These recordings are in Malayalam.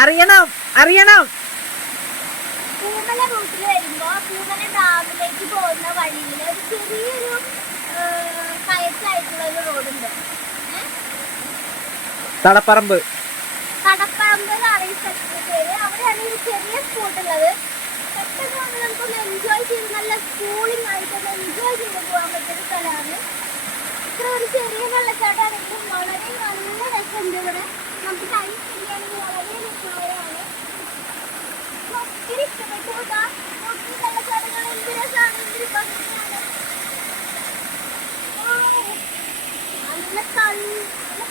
അറിയണം അറിയണം. പൂമല റൂട്ടിൽ വരുമ്പോ പൂമല ഡാമിലേക്ക് പോകുന്ന വഴിയിൽ ഒരു ചെറിയൊരു കയറ്റായിട്ടുള്ള ഒരു റോഡുണ്ട്. തടപ്പറമ്പ് എന്നാണ് ഈ സ്ഥലത്തിന്റെ പേര്. അവിടെയാണ് ഒരു ചെറിയ സ്പോട്ട് ഉള്ളത്. പെട്ടെന്ന് വന്ന് നമുക്കൊന്ന് എൻജോയ് ചെയ്ത് നല്ല കൂളിംഗ് ആയിട്ടൊന്ന് എൻജോയ് ചെയ്ത് പോകാൻ പറ്റുന്ന സ്ഥലമാണ്. ഇത്ര ഒരു ചെറിയ വെള്ളച്ചാട്ടമാണെങ്കിലും വളരെ നല്ല രസമുണ്ട് ഇവിടെ. നമുക്ക് ടൈം സ്പെൻഡ് ചെയ്യാണെങ്കിൽ വളരെ രസകരമാണ്. ഒത്തിരി ഇഷ്ടപ്പെട്ടു. ഒത്തിരി വെള്ളച്ചാട്ടങ്ങൾ എന്ത് രസമാണ്, എന്തൊരു ഭംഗിയാണ്. നല്ല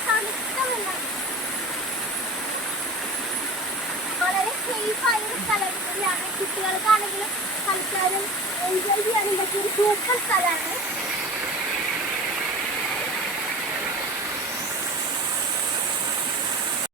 തണുത്ത വെള്ളം, വളരെ സേഫ് ആയ ഒരു സ്ഥലം കൂടിയാണ്. കുട്ടികൾക്കാണെങ്കിലും കളിക്കാനും എൻജോയ് ചെയ്യാനും പറ്റിയ ഒരു സൂപ്പർ സ്ഥലമാണ്.